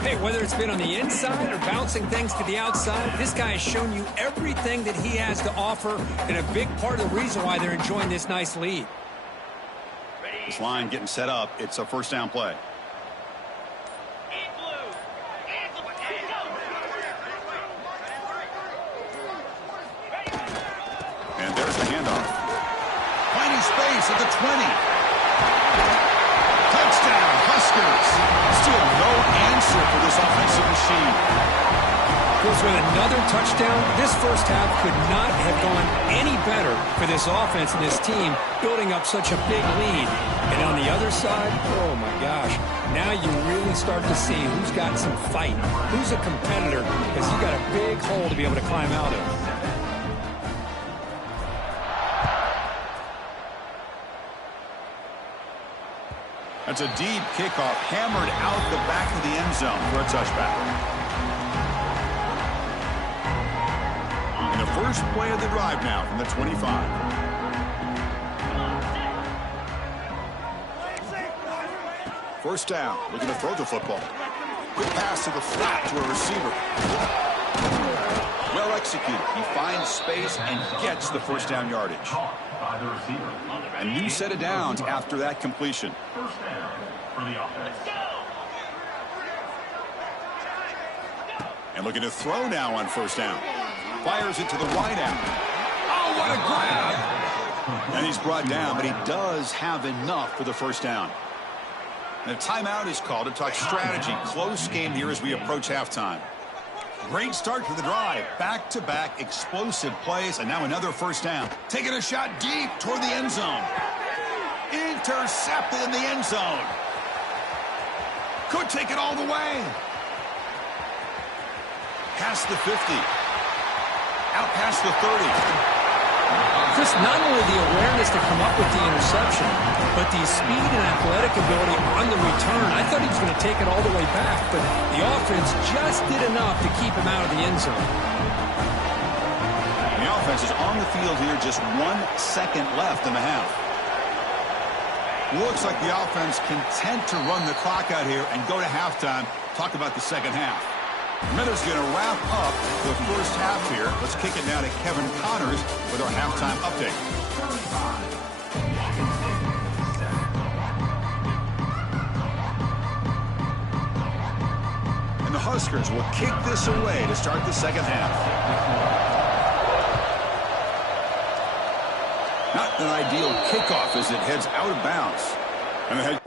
Hey, whether it's been on the inside or bouncing things to the outside, this guy has shown you everything that he has to offer, and a big part of the reason why they're enjoying this nice lead. This line getting set up. It's a first down play. And there's the handoff. Finding space at the 20. Touchdown, Huskers. Still no answer for this offensive machine. Goes with another touchdown. This first half could not have gone any better for this offense and this team, building up such a big lead. And on the other side, oh my gosh, now you really start to see who's got some fight, who's a competitor, because you got a big hole to be able to climb out of. That's a deep kickoff, hammered out the back of the end zone for a touchback. And the first play of the drive now from the 25. First down, looking to throw the football. Quick pass to the flat to a receiver. Well executed. He finds space and gets the first down yardage. A new set of downs after that completion. And looking to throw now on first down. Fires it to the wideout. Oh, what a grab! And he's brought down, but he does have enough for the first down. And a timeout is called to talk strategy. Close game here as we approach halftime. Great start to the drive. Back-to-back explosive plays, and now another first down. Taking a shot deep toward the end zone. Intercepted in the end zone. Could take it all the way. Past the 50. Out past the 30. Chris, not only the awareness to come up with the interception, but the speed and athletic ability on the return. I thought he was going to take it all the way back, but the offense just did enough to keep him out of the end zone. The offense is on the field here, just 1 second left in the half. Looks like the offense content to run the clock out here and go to halftime. Talk about the second half. Miller's going to wrap up the first half here. Let's kick it now to Kevin Connors with our halftime update. And the Huskers will kick this away to start the second half. Not an ideal kickoff as it heads out of bounds. And the head